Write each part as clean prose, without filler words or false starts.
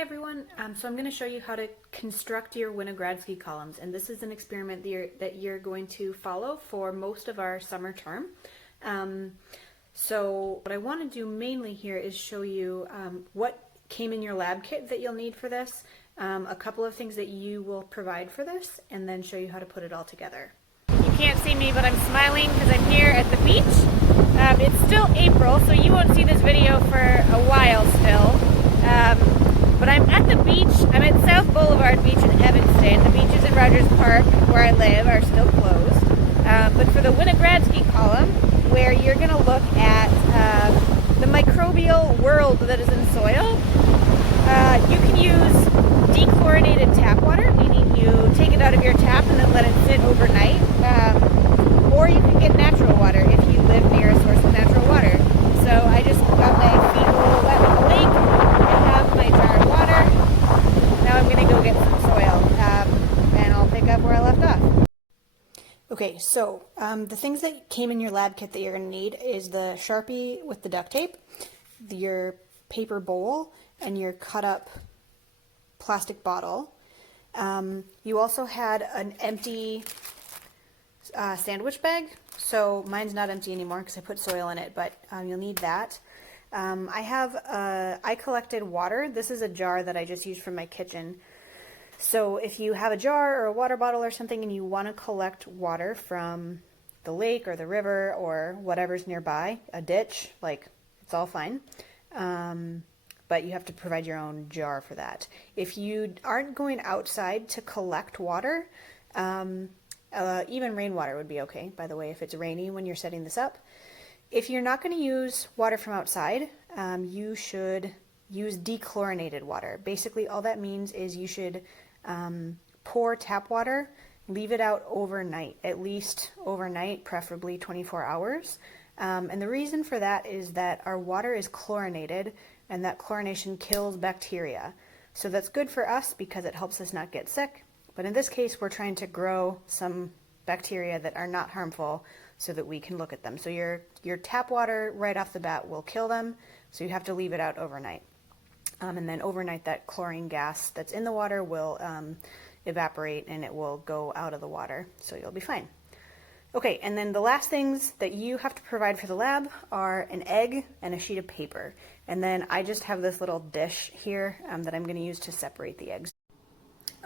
Hi everyone, so I'm going to show you how to construct your Winogradsky columns, and this is an experiment that you're going to follow for most of our summer term. So what I want to do mainly here is show you what came in your lab kit that you'll need for this, a couple of things that you will provide for this, and then show you how to put it all together. You can't see me, but I'm smiling because I'm here at the beach. It's still April, so you won't see this video for a while still. But I'm at the beach. I'm at South Boulevard Beach in Evanston. The beaches in Rogers Park, where I live, are still closed. But for the Winogradsky column, where you're going to look at the microbial world that is in soil, you can use dechlorinated tap water, meaning you take it out of your tap and then let it sit overnight. Or you can get natural water if you live near a source of natural water. So I just got my feet a little wet in the lake. I have my jar of water. Now I'm going to go get some soil, and I'll pick up where I left off. Okay, so the things that came in your lab kit that you're going to need is the Sharpie with the duct tape, your paper bowl, and your cut up plastic bottle. You also had an empty sandwich bag. So mine's not empty anymore because I put soil in it, but you'll need that. I collected water. This is a jar that I just used from my kitchen. So if you have a jar or a water bottle or something and you want to collect water from the lake or the river or whatever's nearby, a ditch, like, it's all fine. But you have to provide your own jar for that. If you aren't going outside to collect water, even rainwater would be okay, by the way, if it's rainy when you're setting this up. If you're not going to use water from outside, you should use dechlorinated water. Basically, all that means is you should pour tap water, leave it out overnight, at least overnight, preferably 24 hours. And the reason for that is that our water is chlorinated, and that chlorination kills bacteria. So that's good for us because it helps us not get sick. But in this case, we're trying to grow some bacteria that are not harmful so that we can look at them. So your tap water right off the bat will kill them, so you have to leave it out overnight. And then overnight, that chlorine gas that's in the water will evaporate and it will go out of the water, so you'll be fine. Okay, and then the last things that you have to provide for the lab are an egg and a sheet of paper. And then I just have this little dish here that I'm going to use to separate the eggs.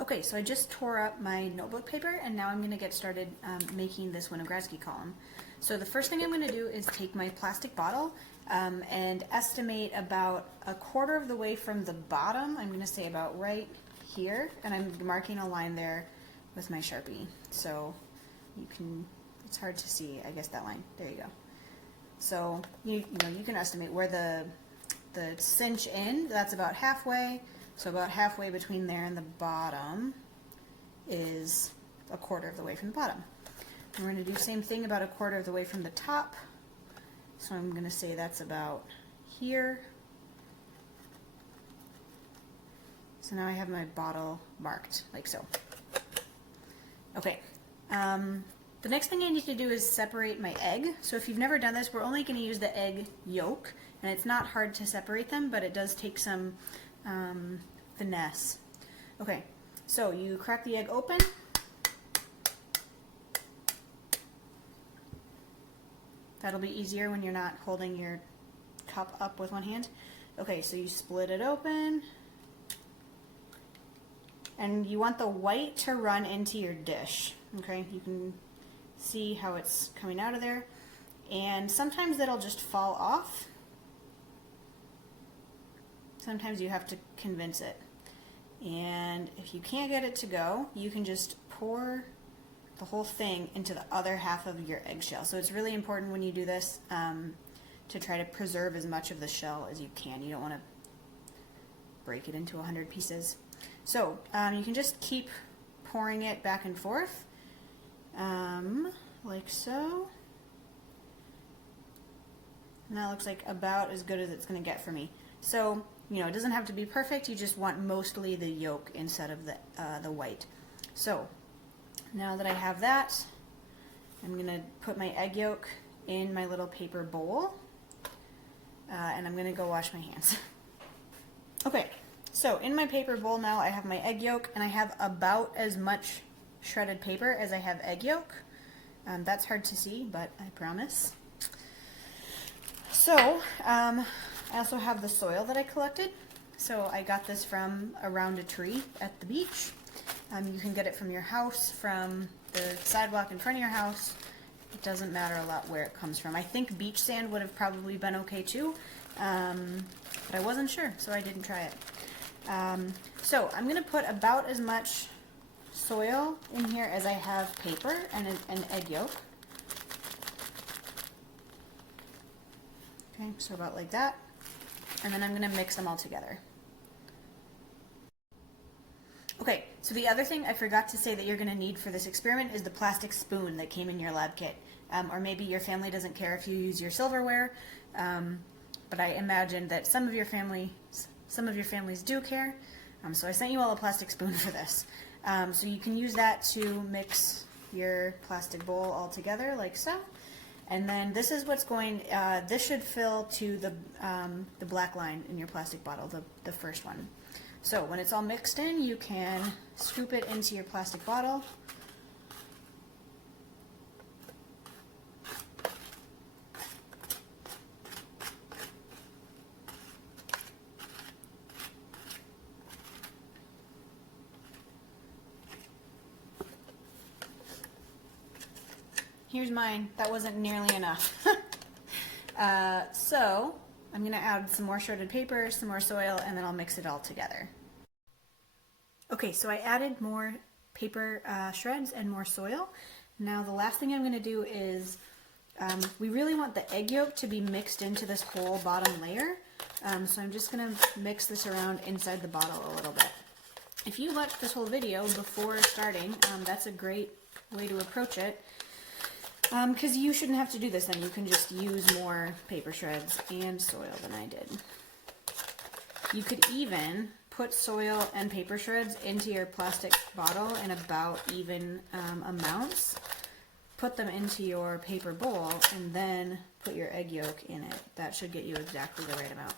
Okay, so I just tore up my notebook paper and now I'm going to get started making this Winogradsky column. So the first thing I'm going to do is take my plastic bottle and estimate about a quarter of the way from the bottom. I'm going to say about right here, and I'm marking a line there with my Sharpie. So you can, it's hard to see, I guess, that line. There you go. So you can estimate where the cinch in, that's about halfway. So about halfway between there and the bottom is a quarter of the way from the bottom. And we're going to do the same thing about a quarter of the way from the top. So I'm going to say that's about here. So now I have my bottle marked, like so. Okay. The next thing I need to do is separate my egg. So if you've never done this, we're only going to use the egg yolk. And it's not hard to separate them, but it does take some finesse. Okay, so you crack the egg open. That'll be easier when you're not holding your cup up with one hand. Okay, so you split it open. And you want the white to run into your dish. Okay, you can see how it's coming out of there. And sometimes it'll just fall off. Sometimes you have to convince it. And if you can't get it to go, you can just pour the whole thing into the other half of your eggshell. So it's really important when you do this to try to preserve as much of the shell as you can. You don't want to break it into 100 pieces. So you can just keep pouring it back and forth, like so. And that looks like about as good as it's going to get for me. So, it doesn't have to be perfect. You just want mostly the yolk instead of the white. So now that I have that, I'm going to put my egg yolk in my little paper bowl, and I'm going to go wash my hands. Okay, So in my paper bowl now I have my egg yolk, and I have about as much shredded paper as I have egg yolk. That's hard to see, but I promise. So I also have the soil that I collected. So I got this from around a tree at the beach. You can get it from your house, from the sidewalk in front of your house. It doesn't matter a lot where it comes from. I think beach sand would have probably been okay too, but I wasn't sure, so I didn't try it. So I'm going to put about as much soil in here as I have paper and an egg yolk. Okay, so about like that. And then I'm going to mix them all together. Okay, so the other thing I forgot to say that you're going to need for this experiment is the plastic spoon that came in your lab kit. Or maybe your family doesn't care if you use your silverware, but I imagine that some of your families do care. So I sent you all a plastic spoon for this. So you can use that to mix your plastic bowl all together like so. And then this is what's going, this should fill to the black line in your plastic bottle, the first one. So when it's all mixed in, you can scoop it into your plastic bottle. Here's mine. That wasn't nearly enough. So I'm going to add some more shredded paper, some more soil, and then I'll mix it all together. Okay, so I added more paper shreds and more soil. Now the last thing I'm going to do is, we really want the egg yolk to be mixed into this whole bottom layer. So I'm just going to mix this around inside the bottle a little bit. If you watched this whole video before starting, that's a great way to approach it. Because you shouldn't have to do this then. You can just use more paper shreds and soil than I did. You could even put soil and paper shreds into your plastic bottle in about even amounts. Put them into your paper bowl and then put your egg yolk in it. That should get you exactly the right amount.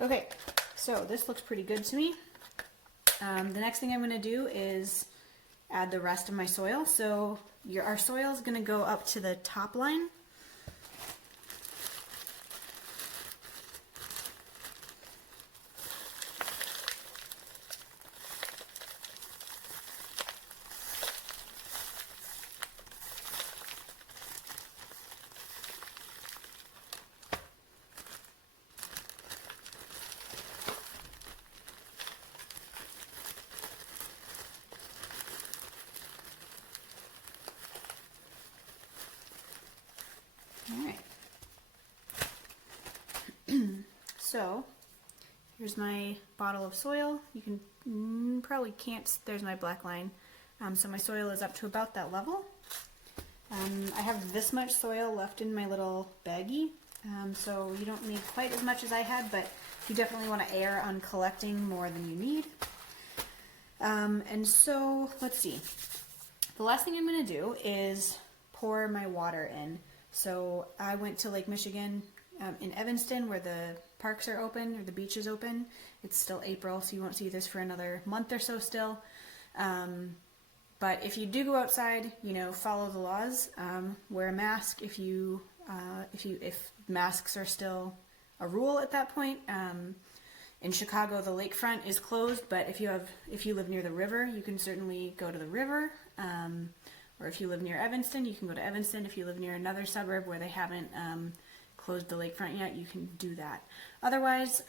Okay, so this looks pretty good to me. The next thing I'm going to do is add the rest of my soil. So our soil is going to go up to the top line. Alright, so here's my bottle of soil. You can probably can't, there's my black line. So my soil is up to about that level. I have this much soil left in my little baggie, so you don't need quite as much as I had, but you definitely want to err on collecting more than you need. And so let's see. The last thing I'm going to do is pour my water in. So I went to Lake Michigan in Evanston where the parks are open, or the beach is open. It's still April, so you won't see this for another month or so still. But if you do go outside, you know, follow the laws. Wear a mask if masks are still a rule at that point. In Chicago, the lakefront is closed, but if you live near the river, you can certainly go to the river. Or if you live near Evanston, you can go to Evanston. If you live near another suburb where they haven't closed the lakefront yet, you can do that. Otherwise,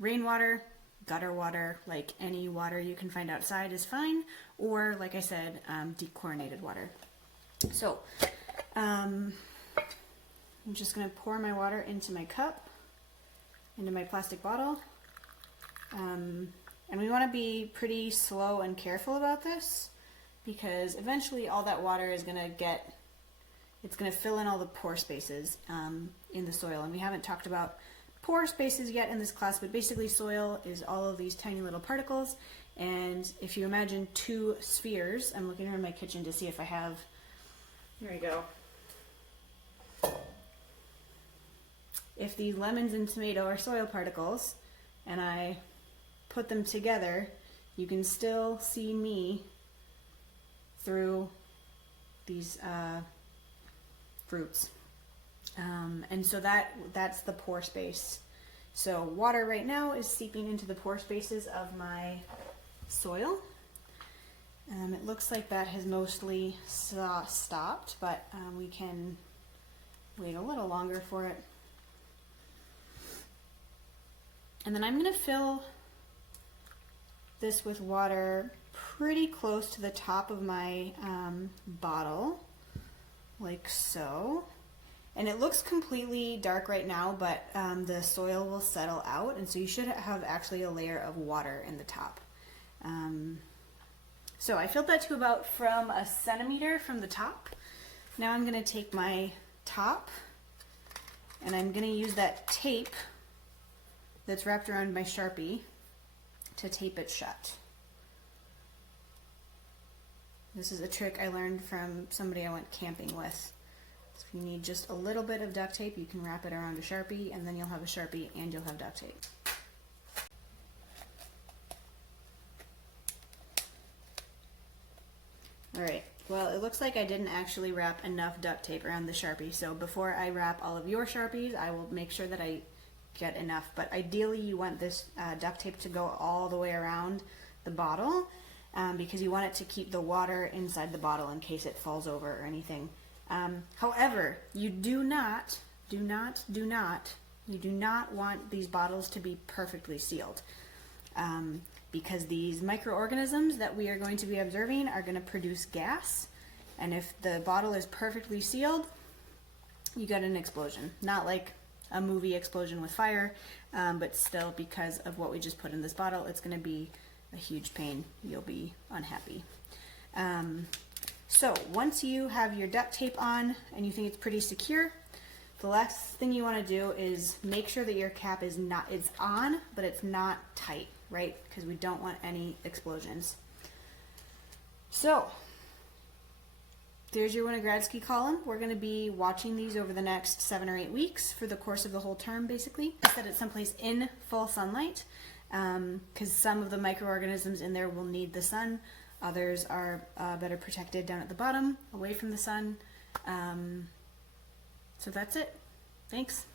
rainwater, gutter water, like any water you can find outside is fine. Or, like I said, dechlorinated water. So, I'm just going to pour my water into my cup, into my plastic bottle. And we want to be pretty slow and careful about this, because eventually all that water is going to fill in all the pore spaces in the soil. And we haven't talked about pore spaces yet in this class, but basically soil is all of these tiny little particles. And if you imagine two spheres, I'm looking around my kitchen to see if I have, here we go. If these lemons and tomato are soil particles, and I put them together, you can still see me through these fruits. And so that's the pore space. So water right now is seeping into the pore spaces of my soil. It looks like that has mostly stopped, but we can wait a little longer for it. And then I'm going to fill this with water pretty close to the top of my bottle, like so. And it looks completely dark right now, but the soil will settle out, and so you should have actually a layer of water in the top. So I filled that to about from a centimeter from the top. Now I'm going to take my top, and I'm going to use that tape that's wrapped around my Sharpie to tape it shut. This is a trick I learned from somebody I went camping with. So if you need just a little bit of duct tape, you can wrap it around a Sharpie, and then you'll have a Sharpie and you'll have duct tape. Alright, well, it looks like I didn't actually wrap enough duct tape around the Sharpie, so before I wrap all of your Sharpies, I will make sure that I get enough. But ideally you want this duct tape to go all the way around the bottle, because you want it to keep the water inside the bottle in case it falls over or anything. However, you do not want these bottles to be perfectly sealed, because these microorganisms that we are going to be observing are going to produce gas, and if the bottle is perfectly sealed, you get an explosion. Not like a movie explosion with fire, but still, because of what we just put in this bottle, it's going to be a huge pain. You'll be unhappy. So once you have your duct tape on and you think it's pretty secure, the last thing you want to do is make sure that your cap is it's on, but it's not tight, right? Because we don't want any explosions. So there's your Winogradsky column. We're going to be watching these over the next 7 or 8 weeks for the course of the whole term, basically. Set it someplace in full sunlight, because some of the microorganisms in there will need the sun. Others are better protected down at the bottom, away from the sun. So that's it. Thanks.